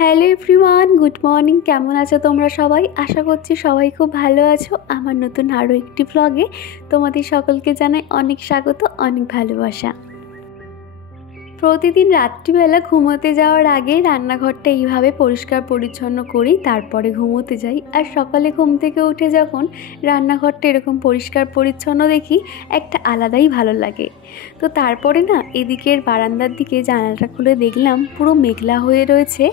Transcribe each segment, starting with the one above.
Hello everyone, good morning. কেমন আছো তোমরা সবাই? আশা করছি সবাই খুব ভালো আছো। আমার নতুন আরও একটি ব্লগে তোমাদের সকলকে জানাই অনেক স্বাগত, অনেক ভালোবাসা। প্রতিদিন রাত্রিবেলা ঘুমোতে যাওয়ার আগে রান্নাঘরটা এইভাবে পরিষ্কার পরিচ্ছন্ন করি, তারপরে ঘুমোতে যাই। আর সকালে ঘুম থেকে উঠে যখন রান্নাঘরটা এরকম পরিষ্কার পরিচ্ছন্ন দেখি, একটা আলাদাই ভালো লাগে। তো তারপরে না, এদিকের বারান্দার দিকে জানালাটা খুলে দেখলাম পুরো মেঘলা হয়ে রয়েছে।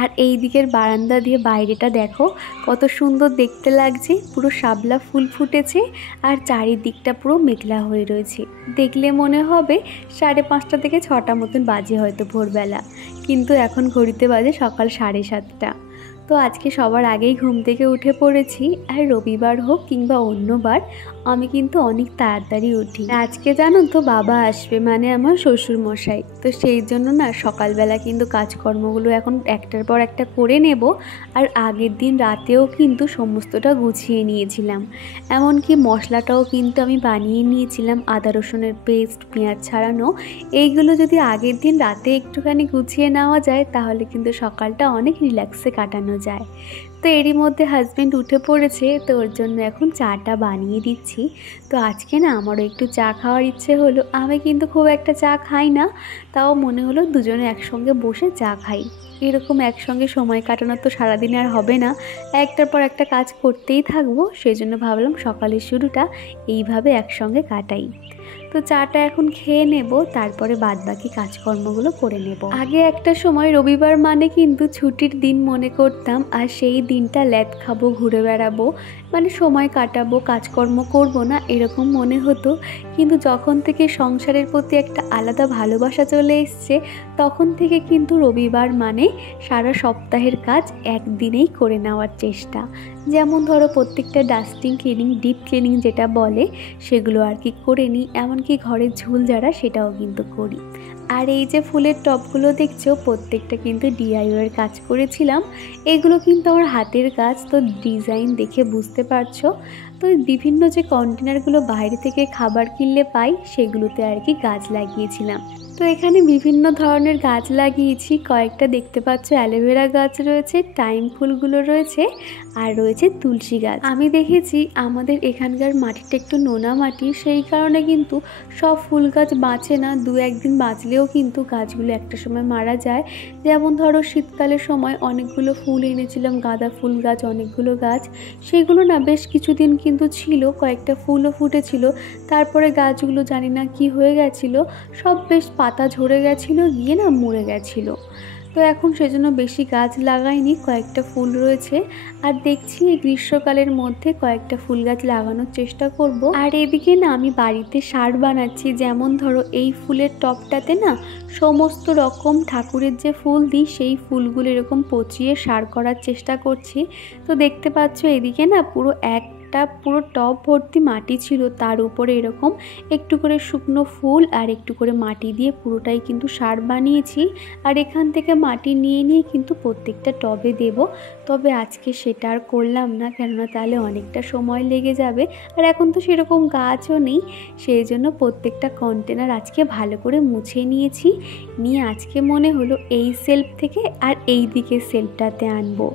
আর এই দিকের বারান্দা দিয়ে বাইরেটা দেখো কত সুন্দর দেখতে লাগছে, পুরো শাপলা ফুল ফুটেছে আর চারিদিকটা পুরো মেঘলা হয়ে রয়েছে। দেখলে মনে হবে 5:30 থেকে 6টা মতন বাজে হয়তো ভোরবেলা, কিন্তু এখন ঘড়িতে বাজে সকাল 7:30। তো আজকে সবার আগেই ঘুম থেকে উঠে পড়েছি। আর রবিবার হোক কিংবা অন্য বার, আমি কিন্তু অনেক তাড়াতাড়ি উঠি। আজকে জানো তো বাবা আসবে, মানে আমার শ্বশুর মশাই। তো সেই জন্য না সকালবেলা কিন্তু কাজকর্মগুলো এখন একটার পর একটা করে নেব। আর আগের দিন রাতেও কিন্তু সমস্তটা গুছিয়ে নিয়েছিলাম, এমনকি মশলাটাও কিন্তু আমি বানিয়ে নিয়েছিলাম। আদা রসুনের পেস্ট, পেঁয়াজ ছাড়ানো, এইগুলো যদি আগের দিন রাতে একটুখানি গুছিয়ে নেওয়া যায় তাহলে কিন্তু সকালটা অনেক রিল্যাক্সে কাটানো যায়। তো এরই মধ্যে হাজব্যান্ড উঠে পড়েছে, তো ওর জন্য এখন চাটা বানিয়ে দিচ্ছি। তো আজকে না আমারও একটু চা খাওয়ার ইচ্ছে হলো। আমি কিন্তু খুব একটা চা খাই না, তাও মনে হলো দুজনে একসঙ্গে বসে চা খাই। এরকম একসঙ্গে সময় কাটানো তো সারাদিনে আর হবে না, একটার পর একটা কাজ করতেই থাকবো। সেই জন্য ভাবলাম সকালের শুরুটা এইভাবে একসঙ্গে কাটাই। তো চাটা এখন খেয়ে নেব, তারপরে বাদবাকি কাজকর্মগুলো করে নেব। আগে একটা সময় রবিবার মানে কিন্তু ছুটির দিন মনে করতাম, আর সেই দিনটা ল্যাদ খাবো, ঘুরে বেড়াবো, মানে সময় কাটাবো, কাজকর্ম করব না, এরকম মনে হতো। কিন্তু যখন থেকে সংসারের প্রতি একটা আলাদা ভালোবাসা চলে এসছে, তখন থেকে কিন্তু রবিবার মানে সারা সপ্তাহের কাজ একদিনেই করে নেওয়ার চেষ্টা। যেমন ধরো প্রত্যেকটা ডাস্টিং, ক্লিনিং, ডিপ ক্লিনিং যেটা বলে সেগুলো আর কি করে নিই। এমনকি ঘরের ঝুল ঝাড়া সেটাও কিন্তু করি। আর এই যে ফুলের টবগুলো দেখছো, প্রত্যেকটা কিন্তু ডিআইওয়াইয়ের কাজ করেছিলাম। এগুলো কিন্তু আমার হাতের কাজ, তো ডিজাইন দেখে বুঝতে পারছো। তো বিভিন্ন যে কন্টেনারগুলো বাইরে থেকে খাবার কিনলে পাই, সেগুলোতে আর কি গাছ লাগিয়েছিলাম। তো এখানে বিভিন্ন ধরনের গাছ লাগিয়েছি। কয়েকটা দেখতে পাচ্ছ অ্যালোভেরা গাছ রয়েছে, টাইম ফুলগুলো রয়েছে, আর রয়েছে তুলসী গাছ। আমি দেখেছি আমাদের এখানকার মাটিটা একটু নোনা মাটি, সেই কারণে কিন্তু সব ফুল গাছ বাঁচে না। 2-1 দিন বাঁচলেও কিন্তু গাছগুলো একটা সময় মারা যায়। যেমন ধরো শীতকালের সময় অনেকগুলো ফুল এনেছিলাম, গাঁদা ফুল গাছ, অনেকগুলো গাছ, সেগুলো না বেশ কিছুদিন কিন্তু ছিল, কয়েকটা ফুলও ফুটেছিল। তারপরে গাছগুলো জানি না কি হয়ে গেছিলো, সব বেশ পাতা ঝরে গেছিলো, গিয়ে না মরে গেছিলো। তো এখন সেজন্য বেশি গাছ লাগাইনি, কয়েকটা ফুল রয়েছে। আর দেখছি এই গ্রীষ্মকালের মধ্যে কয়েকটা ফুল গাছ লাগানোর চেষ্টা করব। আর এদিকে না আমি বাড়িতে সার বানাচ্ছি। যেমন ধরো এই ফুলের টবটাতে না সমস্ত রকম ঠাকুরের যে ফুল দিই, সেই ফুলগুলো এরকম পচিয়ে সার করার চেষ্টা করছি। তো দেখতে পাচ্ছ এদিকে না পুরো টব ভর্তি মাটি ছিল, তার উপরে এরকম একটু করে শুকনো ফুল আর একটু করে মাটি দিয়ে পুরোটাই কিন্তু সার বানিয়েছি। আর এখান থেকে মাটি নিয়ে নিয়ে কিন্তু প্রত্যেকটা টবে দেব। তবে আজকে সেটা আর করলাম না, কেননা তাহলে অনেকটা সময় লেগে যাবে। আর এখন তো সেরকম গাছও নেই, সেই জন্য প্রত্যেকটা কন্টেনার আজকে ভালো করে মুছে নিয়েছি। নিয়ে আজকে মনে হলো এই সেলফ থেকে আর এই দিকের সেলফটাতে আনবো।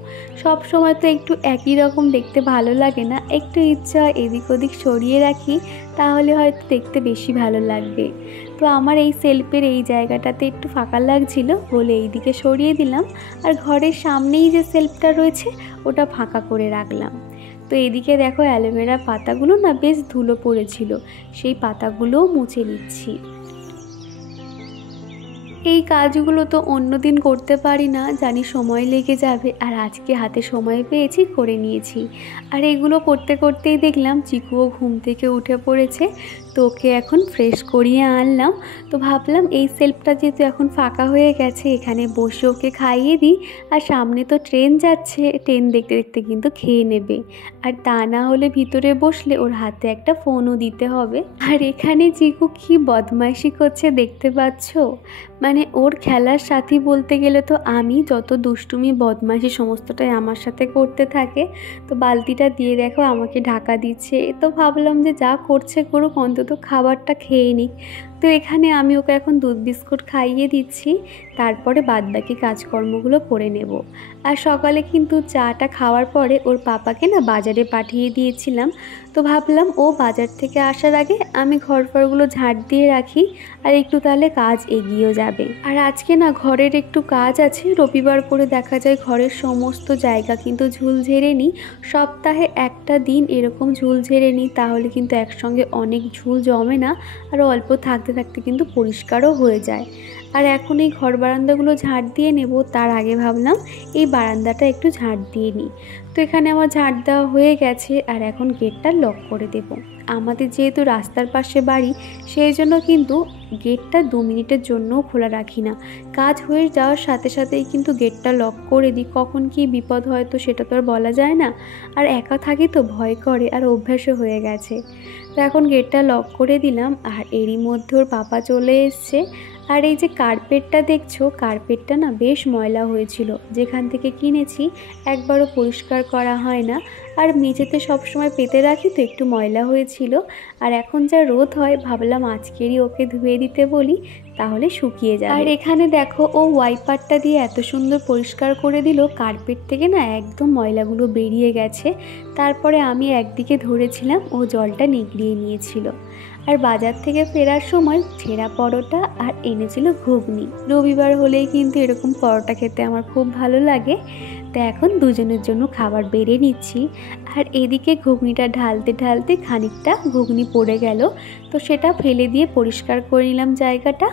সব সময় তো একটু একই রকম দেখতে ভালো লাগে না, একটু ইচ্ছা এদিক ওদিক সরিয়ে রাখি, তাহলে হয়তো দেখতে বেশি ভালো লাগবে। তো আমার এই সেলফের এই জায়গাটাতে একটু ফাঁকা লাগছিল বলে এই দিকে সরিয়ে দিলাম। আর ঘরের সামনেই যে সেলফটা রয়েছে ওটা ফাঁকা করে রাখলাম। তো এদিকে দেখো অ্যালোভেরা পাতাগুলো না বেশ ধুলো পড়েছিল, সেই পাতাগুলোও মুছে নিচ্ছি। এই কাজগুলো তো অন্য দিন করতে পারি না, জানি সময় লেগে যাবে, আর আজকে হাতে সময় পেয়েছি, করে নিয়েছি। আর এগুলো করতে করতেই দেখলাম চিকুও ঘুম থেকে উঠে পড়েছে। তো ওকে এখন ফ্রেশ করিয়ে আনলাম। তো ভাবলাম এই সেলফটা যেহেতু এখন ফাঁকা হয়ে গেছে, এখানে বসে ওকে খাইয়ে দিই। আর সামনে তো ট্রেন যাচ্ছে, ট্রেন দেখতে দেখতে কিন্তু খেয়ে নেবে। আর তা না হলে ভিতরে বসলে ওর হাতে একটা ফোনও দিতে হবে। আর এখানে চিকু কি বদমাইশি করছে দেখতে পাচ্ছ, মানে ওর খেলার সাথী বলতে গেলে তো আমি, যত দুষ্টুমি বদমাইশি সমস্তটাই আমার সাথে করতে থাকে। তো বালতিটা দিয়ে দেখো আমাকে ঢাকা দিচ্ছে। তো ভাবলাম যে যা করছে করুক, অন্তত খাবারটা খেয়ে নিক। তো এখানে আমি ওকে এখন দুধ বিস্কুট খাইয়ে দিচ্ছি, তারপরে বাদবাকি কাজকর্মগুলো করে নেব। আর সকালে কিন্তু চাটা খাওয়ার পরে ওর পাপাকে না বাজারে পাঠিয়ে দিয়েছিলাম। তো ভাবলাম ও বাজার থেকে আসার আগে আমি ঘরফরগুলো ঝাড় দিয়ে রাখি, আর একটু তাহলে কাজ এগিয়েও যাবে। আর আজকে না ঘরের একটু কাজ আছে, রবিবার করে দেখা যায় ঘরের সমস্ত জায়গা কিন্তু ঝুল ঝেড়ে নিই। সপ্তাহে একটা দিন এরকম ঝুল ঝেড়ে নিই, তাহলে কিন্তু একসঙ্গে অনেক ঝুল জমে না, আর অল্প থাকতে থাকতে কিন্তু পরিষ্কারও হয়ে যায়। আর এখন এই ঘর বারান্দাগুলো ঝাড় দিয়ে নেব, তার আগে ভাবলাম এই বারান্দাটা একটু ঝাড় দিয়ে নিই। তো এখানে আমার ঝাড় দেওয়া হয়ে গেছে, আর এখন গেটটা লক করে দেব। আমাদের যেহেতু রাস্তার পাশে বাড়ি, সেই জন্য কিন্তু গেটটা 2 মিনিটের জন্যও খোলা রাখি না। কাজ হয়ে যাওয়ার সাথে সাথেই কিন্তু গেটটা লক করে দিই, কখন কি বিপদ হয় তো সেটা তো আর বলা যায় না। আর একা থাকি তো ভয় করে, আর অভ্যাসও হয়ে গেছে। তো এখন গেটটা লক করে দিলাম, আর এরই মধ্যে ওর পাপা চলে এসছে। আর এই যে কার্পেটটা দেখছো, কার্পেটটা না বেশ ময়লা হয়েছিল, যেখান থেকে কিনেছি একবারও পরিষ্কার করা হয় না। আর মেঝেতে সবসময় পেতে রাখি তো একটু ময়লা হয়েছিল। আর এখন যা রোদ হয়, ভাবলাম আজকেরই ওকে ধুয়ে দিতে বলি, তাহলে শুকিয়ে যাবে। আর এখানে দেখো ও ওয়াইপারটা দিয়ে এত সুন্দর পরিষ্কার করে দিল, কার্পেট থেকে না একদম ময়লাগুলো বেরিয়ে গেছে। তারপরে আমি একদিকে ধরেছিলাম, ও জলটা নিগড়িয়ে নিয়েছিল। আর বাজার থেকে ফেরার সময় ছেঁড়া পরোটা আর এনেছিল ঘুগনি। রবিবার হলেই কিন্তু এরকম পরোটা খেতে আমার খুব ভালো লাগে। তো এখন দুজনের জন্য খাবার বেড়ে নিচ্ছি। আর এদিকে ঘুগনিটা ঢালতে ঢালতে খানিকটা ঘুগনি পড়ে গেল, তো সেটা ফেলে দিয়ে পরিষ্কার করে নিলাম জায়গাটা।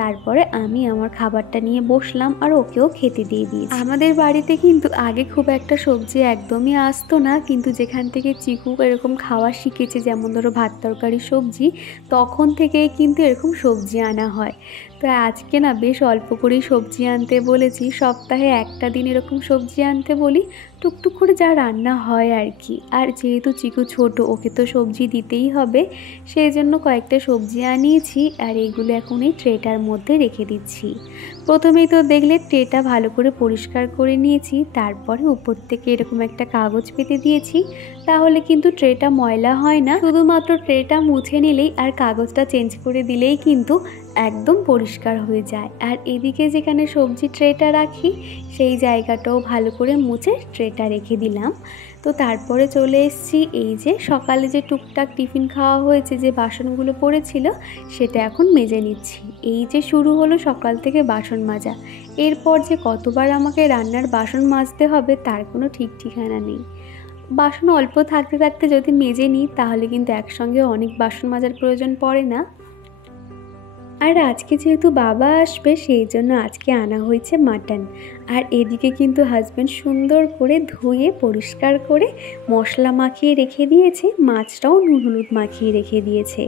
তারপরে আমি আমার খাবারটা নিয়ে বসলাম, আর ওকেও খেতে দিয়ে দিয়েছি। আমাদের বাড়িতে কিন্তু আগে খুব একটা সবজি একদমই আসতো না, কিন্তু যেখান থেকে চিকু এরকম খাওয়া শিখেছে, যেমন ধরো ভাত তরকারি সবজি, তখন থেকেই কিন্তু এরকম সবজি আনা হয়। তো আজকে না বেশ অল্প করেই সবজি আনতে বলেছি, সপ্তাহে একটা দিন এরকম সবজি আনতে বলি, টুকটুক করে যা রান্না হয় আর কি। আর যেহেতু চিকু ছোট, ওকে তো সবজি দিতেই হবে, সেই জন্য কয়েকটা সবজি আনিয়েছি। আর এইগুলো এখন এই ট্রেটার মধ্যে রেখে দিচ্ছি। প্রথমেই তো দেখলে ট্রেটা ভালো করে পরিষ্কার করে নিয়েছি, তারপরে উপর থেকে এরকম একটা কাগজ পেতে দিয়েছি, তাহলে কিন্তু ট্রেটা ময়লা হয় না। শুধুমাত্র ট্রেটা মুছে নিলেই আর কাগজটা চেঞ্জ করে দিলেই কিন্তু একদম পরিষ্কার হয়ে যায়। আর এদিকে যেখানে সবজি ট্রেটা রাখি, সেই জায়গাটাও ভালো করে মুছে ট্রেটা রেখে দিলাম। তো তারপরে চলে এসেছি, এই যে সকালে যে টুকটাক টিফিন খাওয়া হয়েছে, যে বাসনগুলো পড়েছিল সেটা এখন মেজে নিচ্ছি। এই যে শুরু হলো সকাল থেকে বাসন মাজা, এরপর যে কতবার আমাকে রান্নার বাসন মাজতে হবে তার কোনো ঠিক ঠিকানা নেই। বাসন অল্প থাকতে থাকতে যদি মেজে নিই, তাহলে কিন্তু একসঙ্গে অনেক বাসন মাজার প্রয়োজন পড়ে না। আর আজকে যেহেতু বাবা আসবে, সেই জন্য আজকে আনা হয়েছে মাটন। আর এদিকে কিন্তু হাজব্যান্ড সুন্দর করে ধুয়ে পরিষ্কার করে মশলা মাখিয়ে রেখে দিয়েছে, মাছটাও নুন হলুদ মাখিয়ে রেখে দিয়েছে।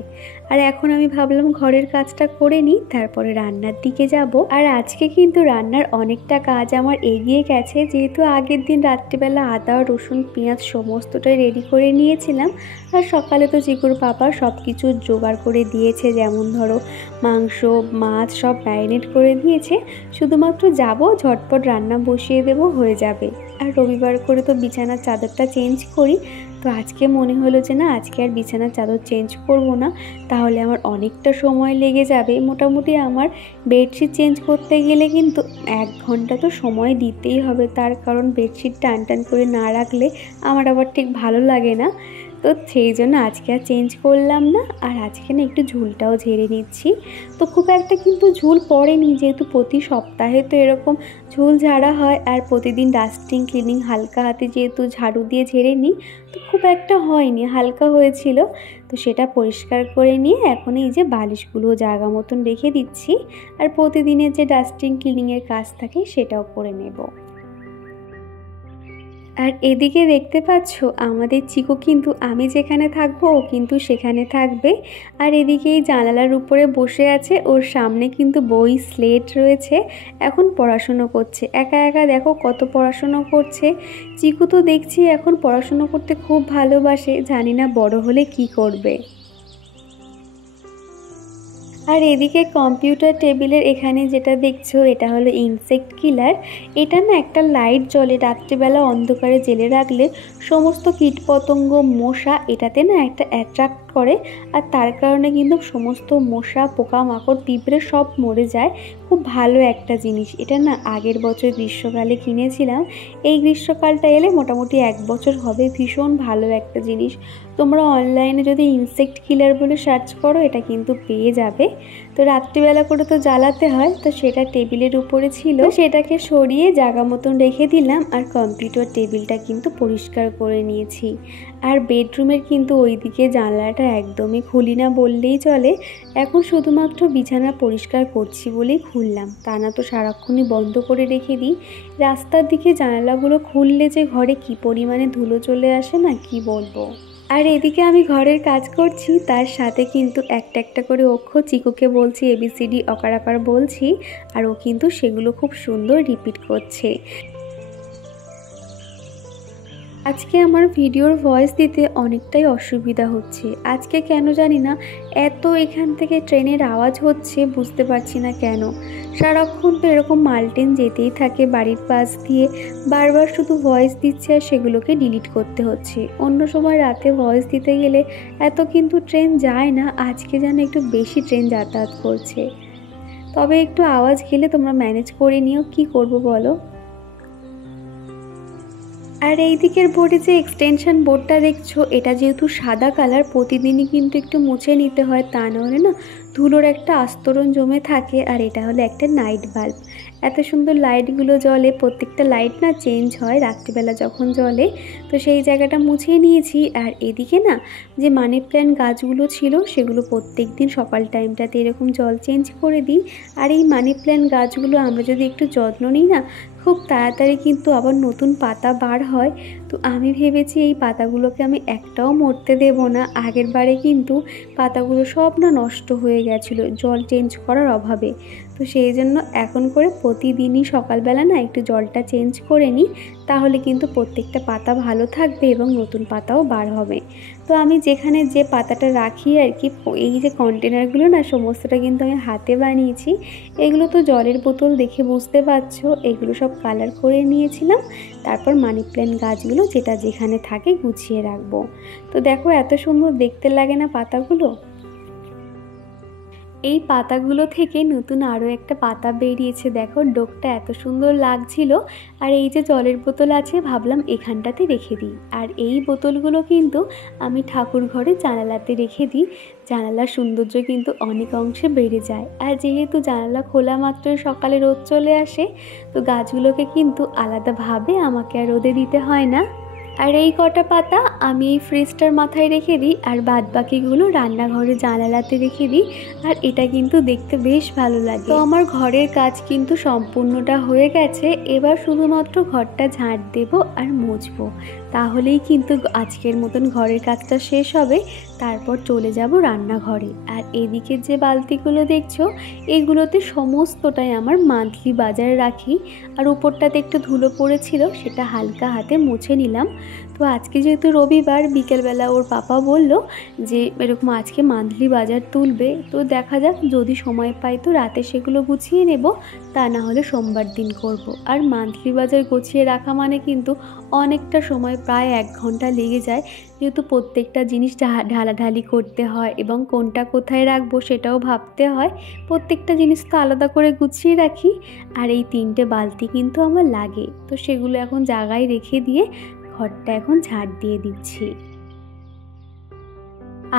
আর এখন আমি ভাবলাম ঘরের কাজটা করে নিই, তারপরে রান্নার দিকে যাব। আর আজকে কিন্তু রান্নার অনেকটা কাজ আমার এগিয়ে গেছে, যেহেতু আগের দিন রাত্রিবেলা আদা রসুন পেঁয়াজ সমস্তটাই রেডি করে নিয়েছিলাম। আর সকালে তো চিকুর পাপা সব কিছু জোগাড় করে দিয়েছে, যেমন ধরো মাংস মাছ সব ম্যারিনেট করে দিয়েছে, শুধুমাত্র যাব ঝটপট রান্না বসিয়ে দেব, হয়ে যাবে। আর রবিবার করে তো বিছানার চাদরটা চেঞ্জ করি, তো আজকে মনে হলো যে না, আজকে আর বিছানার চাদর চেঞ্জ করব না, তাহলে আমার অনেকটা সময় লেগে যাবে। মোটামুটি আমার বেডশিট চেঞ্জ করতে গেলে কিন্তু 1 ঘন্টা তো সময় দিতেই হবে, তার কারণ বেডশিট টান টান করে না রাখলে আমার আবার ঠিক ভালো লাগে না। তো সেই জন্য আজকে আর চেঞ্জ করলাম না। আর আজকে না একটু ঝুলটাও ঝেড়ে নিচ্ছি। তো খুব একটা কিন্তু ঝুল পড়েনি, যেহেতু প্রতি সপ্তাহে তো এরকম ঝুল ঝাড়া হয়, আর প্রতিদিন ডাস্টিং ক্লিনিং হালকা হাতে যেহেতু ঝাড়ু দিয়ে ঝেড়ে নিই, তো খুব একটা হয়নি, হালকা হয়েছিল। তো সেটা পরিষ্কার করে নিয়ে এখন এই যে বালিশগুলো জায়গা মতন রেখে দিচ্ছি, আর প্রতিদিনের যে ডাস্টিং ক্লিনিংয়ের কাজ থাকে সেটাও করে নেব। আর এদিকে দেখতে পাচ্ছ আমাদের চিকু কিন্তু আমি যেখানে থাকবো ও কিন্তু সেখানে থাকবে। আর এদিকে এই জানালার উপরে বসে আছে, ওর সামনে কিন্তু বই স্লেট রয়েছে, এখন পড়াশুনো করছে। একা একা দেখো কত পড়াশুনো করছে। চিকু তো দেখছি এখন পড়াশুনো করতে খুব ভালোবাসে, জানি না বড় হলে কি করবে। আর এদিকে কম্পিউটার টেবিলের এখানে যেটা দেখছো, এটা হলো ইনসেক্ট কিলার। এটা না একটা লাইট জ্বলে, রাত্রিবেলা অন্ধকারে জেলে রাখলে সমস্ত কীটপতঙ্গ মশা এটাতে না একটা অ্যাট্রাক্ট করে, আর তার কারণে কিন্তু সমস্ত মশা পোকামাকড় পিঁপড়ে সব মরে যায়। খুব ভালো একটা জিনিস এটা না। আগের বছর গ্রীষ্মকালে কিনেছিলাম, এই গ্রীষ্মকালটা এলে মোটামুটি 1 বছর হবে। ভীষণ ভালো একটা জিনিস। তোমরা অনলাইনে যদি ইনসেক্ট কিলার বলে সার্চ করো এটা কিন্তু পেয়ে যাবে। তো রাত্রিবেলা করে তো জ্বালাতে হয়, তো সেটা টেবিলের উপরে ছিল, সেটাকে সরিয়ে জায়গা মতন রেখে দিলাম। আর কম্পিউটার টেবিলটা কিন্তু পরিষ্কার করে নিয়েছি। আর বেডরুমের কিন্তু ওইদিকে জানলাটা একদমই খুলি না বললেই চলে। এখন শুধুমাত্র বিছানা পরিষ্কার করছি বলেই খুললাম, তা না তো সারাক্ষণই বন্ধ করে রেখে দিই। রাস্তার দিকে জানালাগুলো খুললে যে ঘরে কি পরিমাণে ধুলো চলে আসে না, কি বলবো। আর এদিকে আমি ঘরের কাজ করছি, তার সাথে কিন্তু একটা একটা করে অক্ষর চিকুকে বলছি ABCD অকার আকার বলছি, আর ও কিন্তু সেগুলো খুব সুন্দর রিপিট করছে। আজকে আমার ভিডিওর ভয়েস দিতে অনেকটাই অসুবিধা হচ্ছে। আজকে কেন জানি না এত এখান থেকে ট্রেনের আওয়াজ হচ্ছে, বুঝতে পারছি না কেন। সারাক্ষণ তো এরকম মাল্টেন যেতেই থাকে বাড়ির পাশ দিয়ে, বারবার শুধু ভয়েস দিচ্ছে আর সেগুলোকে ডিলিট করতে হচ্ছে। অন্য সময় রাতে ভয়েস দিতে গেলে এত কিন্তু ট্রেন যায় না, আজকে যেন একটু বেশি ট্রেন যাতায়াত করছে। তবে একটু আওয়াজ গেলে তোমরা ম্যানেজ করে নিও, কি করব বলো। আর এই দিকের বোর্ডে যে এক্সটেনশন বোর্ডটা দেখছো, এটা যেহেতু সাদা কালার, প্রতিদিনই কিন্তু একটু মুছে নিতে হয়, তা নাহলে না ধুলোর একটা আস্তরণ জমে থাকে। আর এটা হলো একটা নাইট বাল্ব। এত সুন্দর লাইটগুলো জ্বলে, প্রত্যেকটা লাইট না চেঞ্জ হয় রাত্রিবেলা যখন জ্বলে। তো সেই জায়গাটা মুছিয়ে নিয়েছি। আর এদিকে না যে মানি প্ল্যান্ট গাছগুলো ছিল সেগুলো প্রত্যেক দিন সকাল টাইমটাতে এরকম জল চেঞ্জ করে দিই। আর এই মানি প্ল্যান্ট গাছগুলো আমরা যদি একটু যত্ন নিই না, খুব তাড়াতাড়ি কিন্তু আবার নতুন পাতা বার হয়। তো আমি ভেবেছি এই পাতাগুলোকে আমি একটাও মরতে দেব না। আগের বারে কিন্তু পাতাগুলো সব না নষ্ট হয়ে গেছিলো জল চেঞ্জ করার অভাবে। তো সেই জন্য এখন করে প্রতিদিনই সকালবেলা না একটু জলটা চেঞ্জ করে নিই, তাহলে কিন্তু প্রত্যেকটা পাতা ভালো থাকবে এবং নতুন পাতাও বার হবে। তো আমি যেখানে যে পাতাটা রাখি আর কি, এই যে কন্টেনারগুলো না সমস্তটা কিন্তু আমি হাতে বানিয়েছি। এগুলো তো জলের বোতল দেখে বুঝতে পারছো, এগুলো সব কালার করে নিয়েছিলাম। তারপর মানি প্ল্যান্ট গাছগুলো যেটা যেখানে থাকে গুছিয়ে রাখবো। তো দেখো এত সুন্দর দেখতে লাগে না পাতাগুলো। এই পাতাগুলো থেকে নতুন আরও একটা পাতা বেরিয়েছে, দেখো ডোকটা এত সুন্দর লাগছিল। আর এই যে জলের বোতল আছে, ভাবলাম এখানটাতে রেখে দিই। আর এই বোতলগুলো কিন্তু আমি ঠাকুর ঘরে জানালাতে রেখে দিই। জানালার সৌন্দর্য কিন্তু অনেক অংশে বেড়ে যায়। আর যেহেতু জানালা খোলা মাত্রই সকালে রোদ চলে আসে, তো গাছগুলোকে কিন্তু আলাদাভাবে আমাকে আর রোদে দিতে হয় না। আর এই কটা পাতা আমি এই ফ্রিজটার মাথায় রেখে দিই, আর বাদ বাকিগুলো রান্নাঘরে জানালাতে রেখে দিই। আর এটা কিন্তু দেখতে বেশ ভালো লাগে। তো আমার ঘরের কাজ কিন্তু সম্পূর্ণটা হয়ে গেছে। এবার শুধুমাত্র ঘরটা ঝাঁট দেব আর মুছবো, তাহলেই কিন্তু আজকের মতন ঘরের কাজটা শেষ হবে। তারপর চলে যাব রান্নাঘরে। আর এদিকের যে বালতিগুলো দেখছো, এগুলোতে সমস্তটাই আমার মান্থলি বাজারে রাখি। আর উপরটাতে একটু ধুলো পড়েছিল, সেটা হালকা হাতে মুছে নিলাম। তো আজকে যেহেতু রবিবার, বিকেলবেলা ওর পাপা বলল যে এরকম আজকে মান্থলি বাজার তুলবে। তো দেখা যাক, যদি সময় পাই তো রাতে সেগুলো গুছিয়ে নেব, তা না হলে সোমবার দিন করব। আর মান্থলি বাজার গুছিয়ে রাখা মানে কিন্তু অনেকটা সময়, প্রায় 1 ঘন্টা লেগে যায়, যেহেতু প্রত্যেকটা জিনিস ঢালাঢালি করতে হয় এবং কোনটা কোথায় রাখবো সেটাও ভাবতে হয়। প্রত্যেকটা জিনিস তো আলাদা করে গুছিয়ে রাখি। আর এই 3টে বালতি কিন্তু আমার লাগে, তো সেগুলো এখন জায়গায় রেখে দিয়ে ঘরটা এখন ঝাড় দিয়ে দিচ্ছি।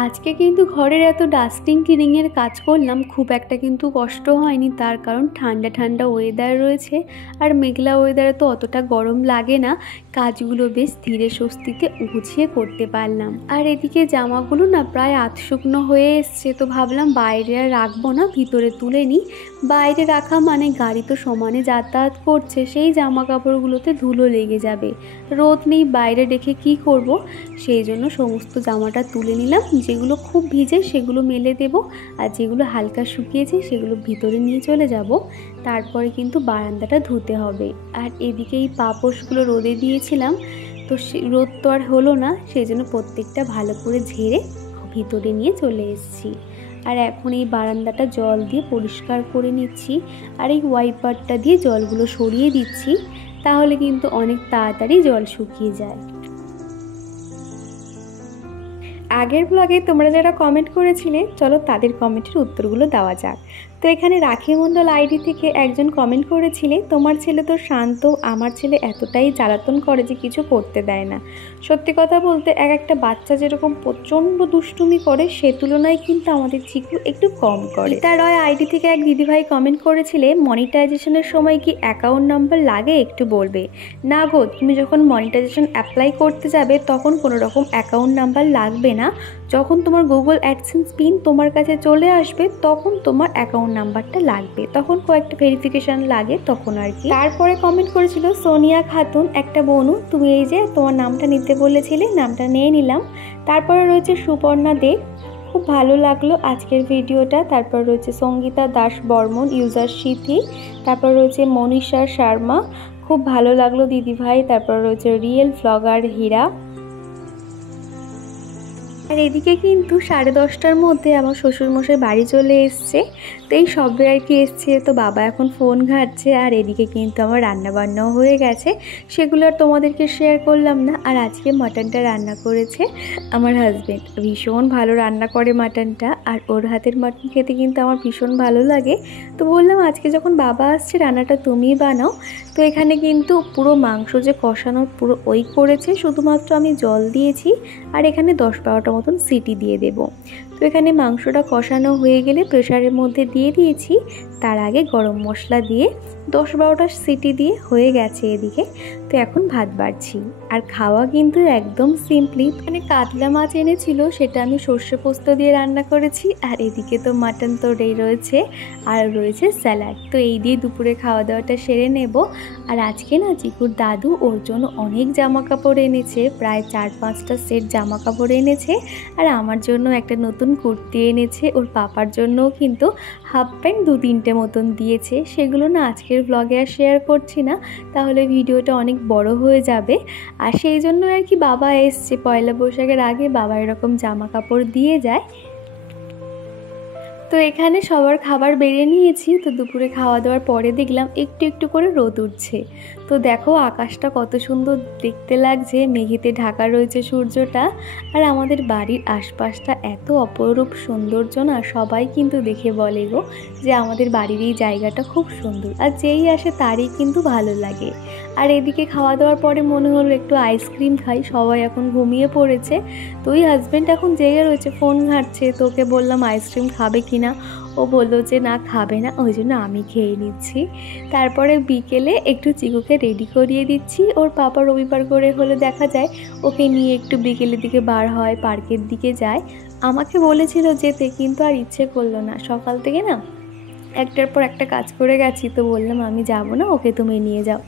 আজকে কিন্তু ঘরের এত ডাস্টিং ক্লিনিংয়ের কাজ করলাম, খুব একটা কিন্তু কষ্ট হয়নি। তার কারণ ঠান্ডা ঠান্ডা ওয়েদার রয়েছে, আর মেঘলা ওয়েদারে তো অতটা গরম লাগে না। কাজগুলো বেশ ধীরে স্বস্তিতে গুছিয়ে করতে পারলাম। আর এদিকে জামাগুলো না প্রায় শুকনো হয়ে এসছে, তো ভাবলাম বাইরে আর রাখবো না, ভিতরে তুলে নিই। বাইরে রাখা মানে গাড়ি তো সমানে যাতায়াত করছে, সেই জামা কাপড়গুলোতে ধুলো লেগে যাবে। রোদ নেই, বাইরে রেখে কি করব। সেই জন্য সমস্ত জামাটা তুলে নিলাম। যেগুলো খুব ভিজে সেগুলো মেলে দেব, আর যেগুলো হালকা শুকিয়েছে সেগুলো ভিতরে নিয়ে চলে যাব। তারপরে কিন্তু বারান্দাটা ধুতে হবে। আর এদিকে এই পাপোশগুলো রোদে দিয়েছিলাম, তো রোদ তো আর হলো না, সেই জন্য প্রত্যেকটা ভালো করে ঝেড়ে ভিতরে নিয়ে চলে এসেছি। আর এখন এই বারান্দাটা জল দিয়ে পরিষ্কার করে নিচ্ছি, আর এই ওয়াইপারটা দিয়ে জলগুলো সরিয়ে দিচ্ছি, তাহলে কিন্তু অনেক তাড়াতাড়ি জল শুকিয়ে যায়। আগের ব্লগে তোমরা যারা কমেন্ট করেছিলে চলো তাদের কমেন্টের উত্তরগুলো দেওয়া যাক। তো এখানে রাখি মণ্ডল আইডি থেকে একজন কমেন্ট করেছিলে, তোমার ছেলে তো শান্ত, আমার ছেলে এতটাই জ্বালাতন করে যে কিছু করতে দেয় না। সত্যি কথা বলতে একটা বাচ্চা যেরকম প্রচণ্ড দুষ্টুমি করে সে তুলনায় কিন্তু আমাদের চিকু একটু কম করে। রীতা রয় আইডি থেকে এক দিদিভাই কমেন্ট করেছিলে, মনিটাইজেশনের সময় কি অ্যাকাউন্ট নাম্বার লাগে একটু বলবে। না গো, তুমি যখন মনিটাইজেশন অ্যাপ্লাই করতে যাবে তখন কোনো রকম অ্যাকাউন্ট নাম্বার লাগবে না। যখন তোমার গুগল অ্যাডসেন্স পিন তোমার কাছে চলে আসবে তখন তোমার অ্যাকাউন্ট নাম্বারটা লাগবে, তখন কয়েকটা ভেরিফিকেশান লাগে তখন আর কি। তারপরে কমেন্ট করেছিল সোনিয়া খাতুন, একটা বনু, তুমি এই যে তোমার নামটা নিতে বলেছিলে, নামটা নিয়ে নিলাম। তারপরে রয়েছে সুপর্ণা দেব, খুব ভালো লাগলো আজকের ভিডিওটা। তারপর রয়েছে সঙ্গীতা দাস বর্মন, ইউজার সিথি। তারপর রয়েছে মনীষা শর্মা, খুব ভালো লাগলো দিদিভাই। তারপর রয়েছে রিয়েল ভ্লগার হীরা। আর এদিকে কিন্তু 10:30টার মধ্যে আমার শ্বশুরমশাই বাড়ি চলে এসছে। তো এই সবে আর কি এসছে, তো বাবা এখন ফোন ঘাঁটছে। আর এদিকে কিন্তু আমার রান্নাবান্নাও হয়ে গেছে, সেগুলো আর তোমাদেরকে শেয়ার করলাম না। আর আজকে মাটনটা রান্না করেছে আমার হাজব্যান্ড, ভীষণ ভালো রান্না করে মাটনটা, আর ওর হাতের মাটন খেতে কিন্তু আমার ভীষণ ভালো লাগে। তো বললাম আজকে যখন বাবা আসছে রান্নাটা তুমিই বানাও। তো এখানে কিন্তু পুরো মাংস যে কষানোর পুরো ওই করেছে, শুধুমাত্র আমি জল দিয়েছি আর এখানে 10-12টা মতন সিটি দিয়ে দেব। তো এখানে মাংসটা কষানো হয়ে গেলে প্রেশারের মধ্যে দিয়ে দিয়েছি, তার আগে গরম মশলা দিয়ে 10-12টা সিটি দিয়ে হয়ে গেছে এদিকে। তো এখন ভাত বাড়ছি, আর খাওয়া কিন্তু একদম সিম্পলি, মানে কাতলা মাছ এনেছিল সেটা আমি সর্ষে পোস্ত দিয়ে রান্না করেছি। আর এদিকে তো মাটন তো রয়েছে, আর রয়েছে স্যালাড। তো এই দিয়ে দুপুরে খাওয়া দাওয়াটা সেরে নেব। আর আজকে না চিকুর দাদু ওর জন্য অনেক জামা কাপড় এনেছে, প্রায় 4-5টা সেট জামা কাপড় এনেছে। আর আমার জন্য একটা নতুন কুর্তি এনেছে, ওর পাপার জন্যও কিন্তু হাফ প্যান্ট 2-3টে মতন দিয়েছে। সেগুলো না আজকের ব্লগে আর শেয়ার করছি না, তাহলে ভিডিওটা অনেক বড় হয়ে যাবে। আর সেই জন্য আর কি বাবা এসছে, পয়লা বৈশাখের আগে বাবা এরকম জামা কাপড় দিয়ে যায়। তো এখানে সবার খাবার বেড়ে নিয়েছি। তো দুপুরে খাওয়া দাওয়ার পরে দেখলাম একটু একটু করে রোদ উঠছে। তো দেখো আকাশটা কত সুন্দর দেখতে লাগছে, মেঘেতে ঢাকা রয়েছে সূর্যটা। আর আমাদের বাড়ির আশপাশটা এত অপরূপ সৌন্দর্য না, সবাই কিন্তু দেখে বলে গো যে আমাদের বাড়ির এই জায়গাটা খুব সুন্দর, আর যেই আসে তারই কিন্তু ভালো লাগে। আর এদিকে খাওয়া দাওয়ার পরে মনে হলো একটু আইসক্রিম খাই, সবাই এখন ঘুমিয়ে পড়েছে। তো ওই হাজব্যান্ড এখন জেগে রয়েছে, ফোন ঘাঁটছে। তো ওকে বললাম আইসক্রিম খাবে কিনা, ও বললো যে না খাবে না, ওই জন্য আমি খেয়ে নিচ্ছি। তারপরে বিকেলে একটু চিকুকে রেডি করিয়ে দিচ্ছি। ওর পাপা রবিবার করে হলে দেখা যায় ওকে নিয়ে একটু বিকেলের দিকে বার হয়, পার্কের দিকে যায়। আমাকে বলেছিল যেতে, কিন্তু আর ইচ্ছে করলো না, সকাল থেকে না একটার পর একটা কাজ করে গেছি। তো বললাম আমি যাব না, ওকে তুমি নিয়ে যাও।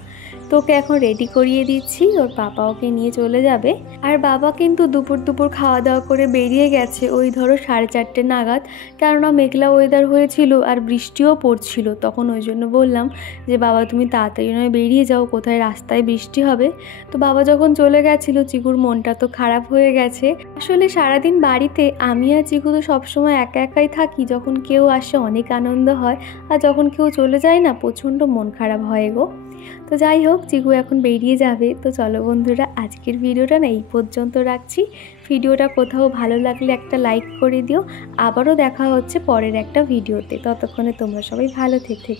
তো ওকে এখন রেডি করিয়ে দিচ্ছি, ওর পাপা ওকে নিয়ে চলে যাবে। আর বাবা কিন্তু দুপুর খাওয়া দাওয়া করে বেরিয়ে গেছে ওই ধরো 4:30 নাগাদ, কেননা মেঘলা ওয়েদার হয়েছিল আর বৃষ্টিও পড়ছিল। তখন ওই জন্য বললাম যে বাবা তুমি তাড়াতাড়ি নয় বেরিয়ে যাও, কোথায় রাস্তায় বৃষ্টি হবে। তো বাবা যখন চলে গেছিলো চিকুর মনটা তো খারাপ হয়ে গেছে। আসলে সারাদিন বাড়িতে আমি আর চিকু তো সবসময় একা একাই থাকি, যখন কেউ আসে অনেক আনন্দ হয়, আর যখন কেউ চলে যায় না প্রচণ্ড মন খারাপ হয় গো। তো যাই হোক, চিকু এখন বেরিয়ে যাবে। তো চলো বন্ধুরা, আজকের ভিডিওটা না এই পর্যন্ত রাখছি। ভিডিওটা কোথাও ভালো লাগলে একটা লাইক করে দিও। আবারও দেখা হচ্ছে পরের একটা ভিডিওতে, ততক্ষণে তোমরা সবাই ভালো থেকে